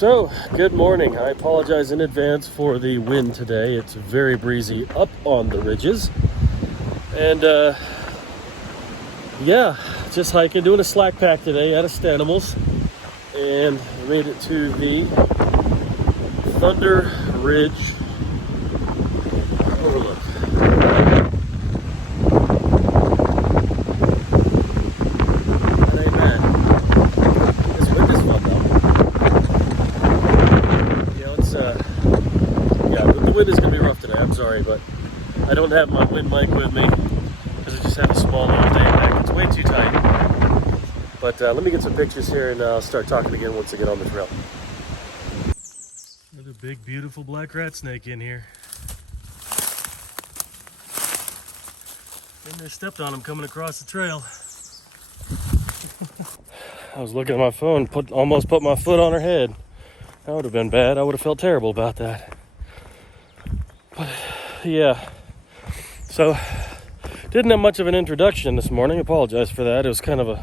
So, good morning. I apologize in advance for the wind today. It's very breezy up on the ridges. And yeah, just hiking, doing a slack pack today out of Stanimal's. And made it to the Thunder Ridge overlook. That ain't bad. This wind is fun though. You know, it's yeah, the wind is gonna be rough today. I'm sorry, but I don't have my wind mic with me because I just have a small little day pack. It's way too tight. But let me get some pictures here and I'll start talking again once I get on the trail. Another big, beautiful black rat snake in here. And I stepped on him coming across the trail. I was looking at my phone, almost put my foot on her head. That would have been bad. I would have felt terrible about that. But yeah, so didn't have much of an introduction this morning. I apologize for that. It was kind of a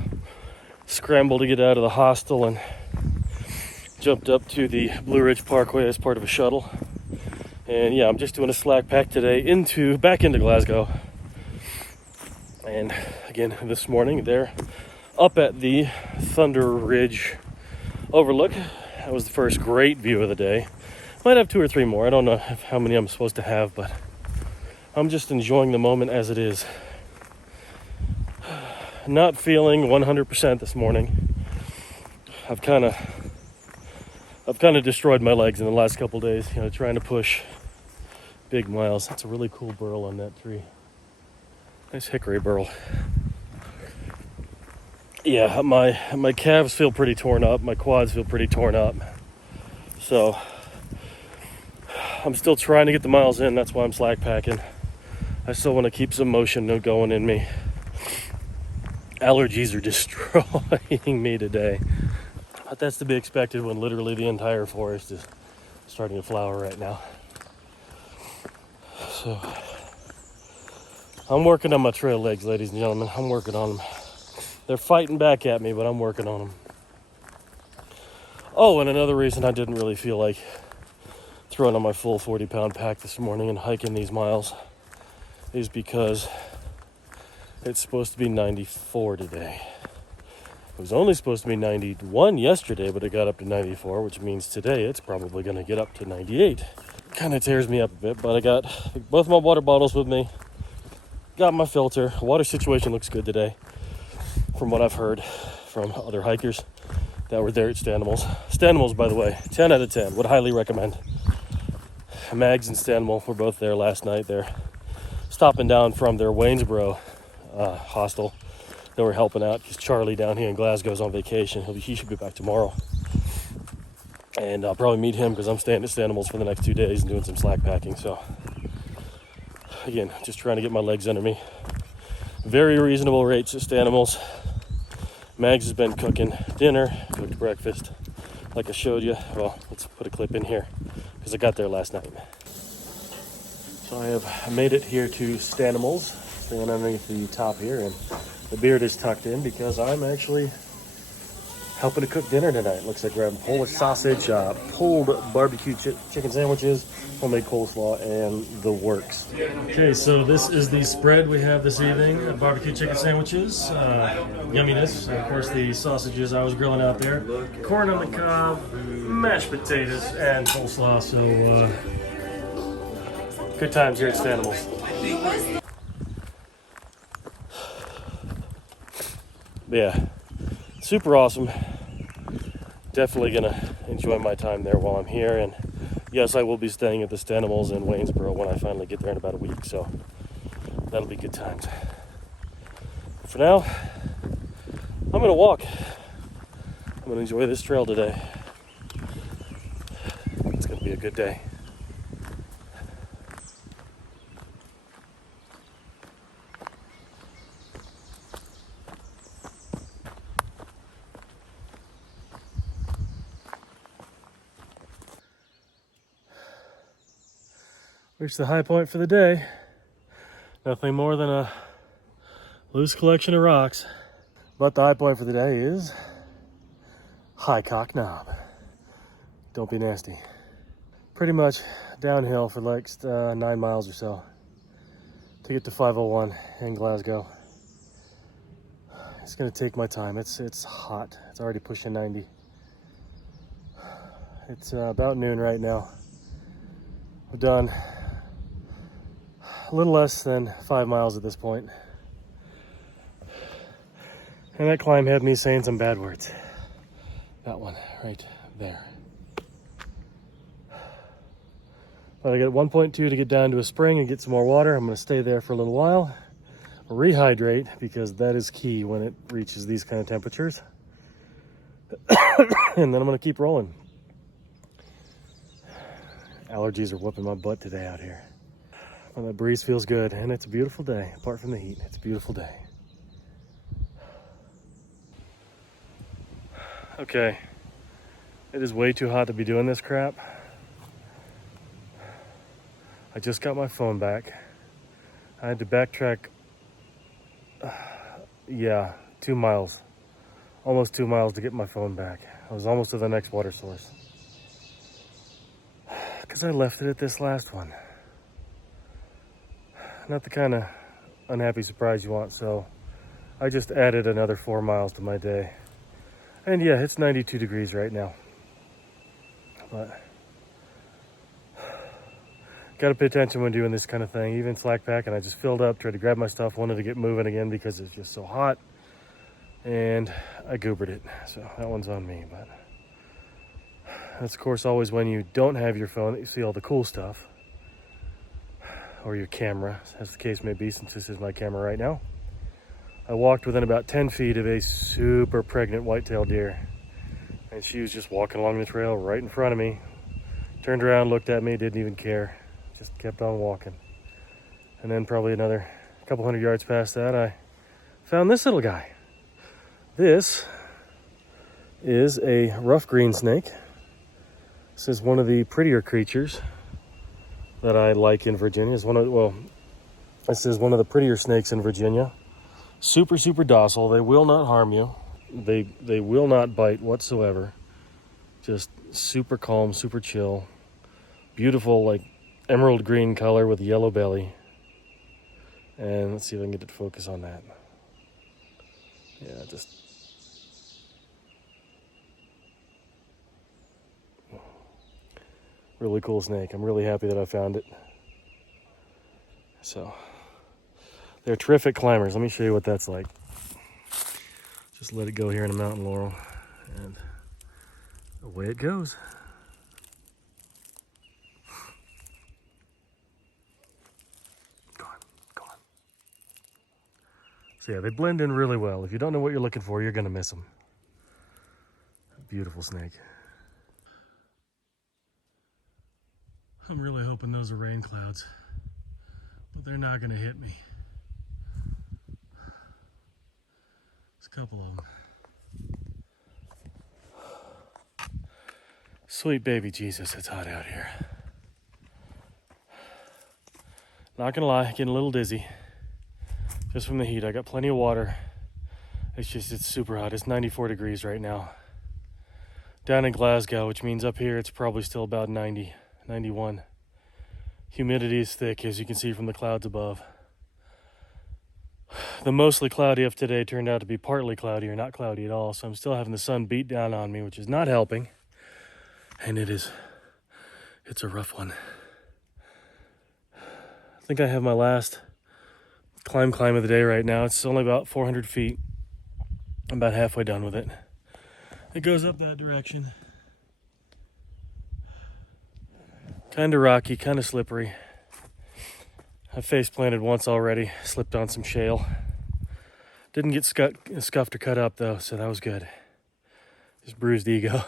scramble to get out of the hostel and jumped up to the Blue Ridge Parkway as part of a shuttle. And yeah, I'm just doing a slack pack today back into Glasgow. And again, this morning they're up at the Thunder Ridge overlook. That was the first great view of the day. Might have 2 or 3 more. I don't know how many I'm supposed to have, but I'm just enjoying the moment as it is. Not feeling 100% this morning. I've kind of destroyed my legs in the last couple days, you know, trying to push big miles. That's a really cool burl on that tree. Nice hickory burl. Yeah, my calves feel pretty torn up. My quads feel pretty torn up. So I'm still trying to get the miles in. That's why I'm slack packing. I still want to keep some motion going in me. Allergies are destroying me today. But that's to be expected when literally the entire forest is starting to flower right now. So I'm working on my trail legs, ladies and gentlemen. I'm working on them. They're fighting back at me, but I'm working on them. Oh, and another reason I didn't really feel like throwing on my full 40-pound pack this morning and hiking these miles is because it's supposed to be 94 today. It was only supposed to be 91 yesterday, but it got up to 94, which means today it's probably going to get up to 98. Kind of tears me up a bit, but I got both my water bottles with me. Got my filter. Water situation looks good today, from what I've heard from other hikers that were there at Stanimal's. Stanimal's, by the way, 10 out of 10. Would highly recommend. Mags and Stanimal were both there last night. They're stopping down from their Waynesboro hostel. They were helping out because Charlie down here in Glasgow is on vacation. He should be back tomorrow. And I'll probably meet him because I'm staying at Stanimal's for the next 2 days and doing some slack packing. So again, just trying to get my legs under me. Very reasonable rates at Stanimal's. Mags has been cooking dinner, cooked breakfast, like I showed you. Well, let's put a clip in here because I got there last night. So I have made it here to Stanimal's, staying underneath the top here, and the beard is tucked in because I'm actually helping to cook dinner tonight. Looks like we're having Polish sausage, pulled barbecue chicken sandwiches, homemade coleslaw, and the works. Okay, so this is the spread we have this evening. Barbecue chicken sandwiches, yumminess. Of course, the sausages I was grilling out there. Corn on the cob, mashed potatoes, and coleslaw. So good times here at Stanimal's. Yeah, super awesome. Definitely gonna enjoy my time there while I'm here, and yes, I will be staying at the Stanimal's in Waynesboro when I finally get there in about a week, so that'll be good times. For now, I'm gonna walk. I'm gonna enjoy this trail today. It's gonna be a good day. Reached the high point for the day. Nothing more than a loose collection of rocks. But the high point for the day is High Cock Knob. Don't be nasty. Pretty much downhill for the next 9 miles or so to get to 501 in Glasgow. It's gonna take my time. It's hot. It's already pushing 90. It's about noon right now. We've done a little less than 5 miles at this point. And that climb had me saying some bad words. That one right there. But I got 1.2 to get down to a spring and get some more water. I'm gonna stay there for a little while, rehydrate, because that is key when it reaches these kind of temperatures. And then I'm gonna keep rolling. Allergies are whooping my butt today out here. Well, that breeze feels good, and it's a beautiful day. Apart from the heat, it's a beautiful day. Okay, it is way too hot to be doing this crap. I just got my phone back. I had to backtrack, 2 miles. Almost 2 miles to get my phone back. I was almost to the next water source. Because I left it at this last one. Not the kind of unhappy surprise you want, so I just added another 4 miles to my day. And yeah, it's 92 degrees right now. But got to pay attention when doing this kind of thing. Even slack pack, and I just filled up, tried to grab my stuff, wanted to get moving again because it's just so hot. And I goobered it, so that one's on me. But that's, of course, always when you don't have your phone that you see all the cool stuff. Or your camera, as the case may be, since this is my camera right now. I walked within about 10 feet of a super pregnant white-tailed deer. And she was just walking along the trail right in front of me. Turned around, looked at me, didn't even care. Just kept on walking. And then probably another couple hundred yards past that, I found this little guy. This is a rough green snake. This is one of the prettier creatures that I like in Virginia. This is one of the prettier snakes in Virginia. Super, super docile. They will not harm you. They will not bite whatsoever. Just super calm, super chill. Beautiful, like emerald green color with a yellow belly. And let's see if I can get it to focus on that. Yeah, just really cool snake. I'm really happy that I found it. So they're terrific climbers. Let me show you what that's like. Just let it go here in a mountain laurel, and away it goes. Go on. So yeah, they blend in really well. If you don't know what you're looking for, you're gonna miss them. Beautiful snake. I'm really hoping those are rain clouds, but they're not gonna hit me. There's a couple of them. Sweet baby Jesus, it's hot out here. Not gonna lie, getting a little dizzy. Just from the heat. I got plenty of water. It's super hot. It's 94 degrees right now. Down in Glasgow, which means up here it's probably still about 90, 91. Humidity is thick, as you can see from the clouds above. The mostly cloudy of today turned out to be partly cloudy or not cloudy at all, so I'm still having the sun beat down on me, which is not helping. And it's a rough one. I think I have my last climb of the day right now. It's only about 400 feet. I'm about halfway done with it. It goes up that direction. Kind of rocky, kind of slippery. I face planted once already, slipped on some shale. Didn't get scuffed or cut up though, so that was good. Just bruised ego.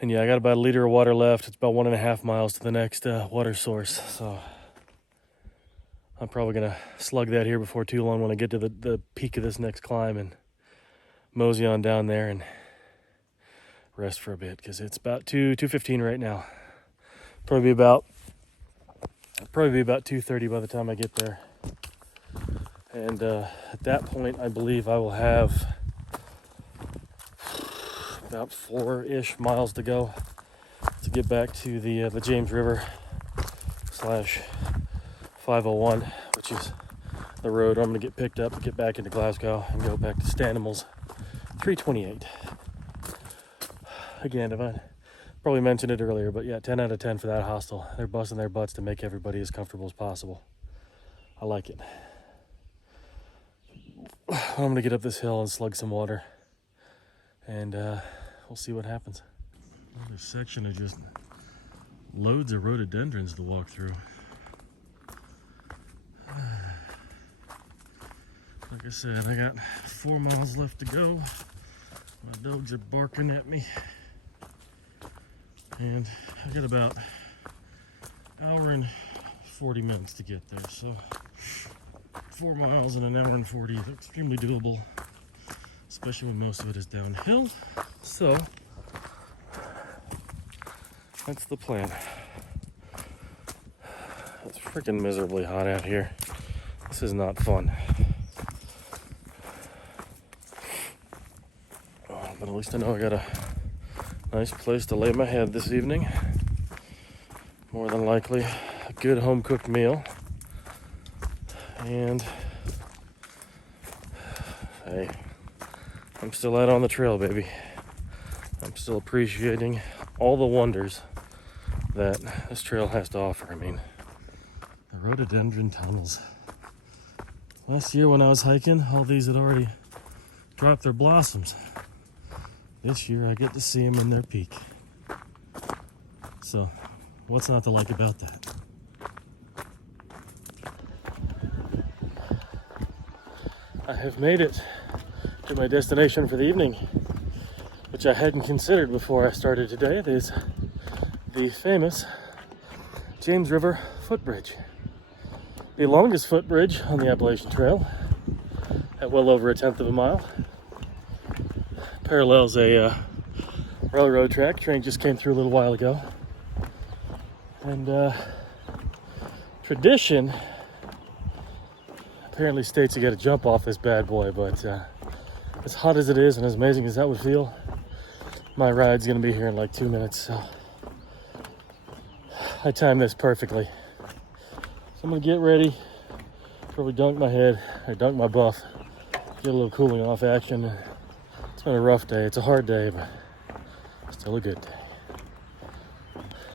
And yeah, I got about a liter of water left. It's about 1.5 miles to the next water source. So I'm probably gonna slug that here before too long when I get to the peak of this next climb and mosey on down there and rest for a bit, because it's about 2:15 right now. Probably be about 2:30 by the time I get there. And at that point, I believe I will have About 4-ish miles to go to get back to the James River / 501, which is the road I'm going to get picked up to get back into Glasgow and go back to Stanimal's 328. Again, if I probably mentioned it earlier, but yeah, 10 out of 10 for that hostel. They're busting their butts to make everybody as comfortable as possible. I like it. I'm going to get up this hill and slug some water, and we'll see what happens. Another section of just loads of rhododendrons to walk through. Like I said, I got 4 miles left to go. My dogs are barking at me. And I got about an hour and 40 minutes to get there. So 4 miles in an hour and 40 is extremely doable, especially when most of it is downhill. So that's the plan. It's freaking miserably hot out here. This is not fun. But at least I know I got a nice place to lay my head this evening. More than likely, a good home-cooked meal. And hey, I'm still out on the trail, baby. I'm still appreciating all the wonders that this trail has to offer. I mean, the rhododendron tunnels. Last year when I was hiking, all these had already dropped their blossoms. This year I get to see them in their peak. So, what's not to like about that? I have made it to my destination for the evening, which I hadn't considered before I started today. There's the famous James River footbridge. The longest footbridge on the Appalachian Trail at well over 1/10 of a mile. Parallels a railroad track. Train just came through a little while ago. And tradition apparently states you got to jump off this bad boy, but as hot as it is and as amazing as that would feel, my ride's gonna be here in like 2 minutes, so I timed this perfectly. So I'm gonna get ready, probably dunk my head or dunk my buff, get a little cooling off action. It's been a rough day. It's a hard day, but still a good day.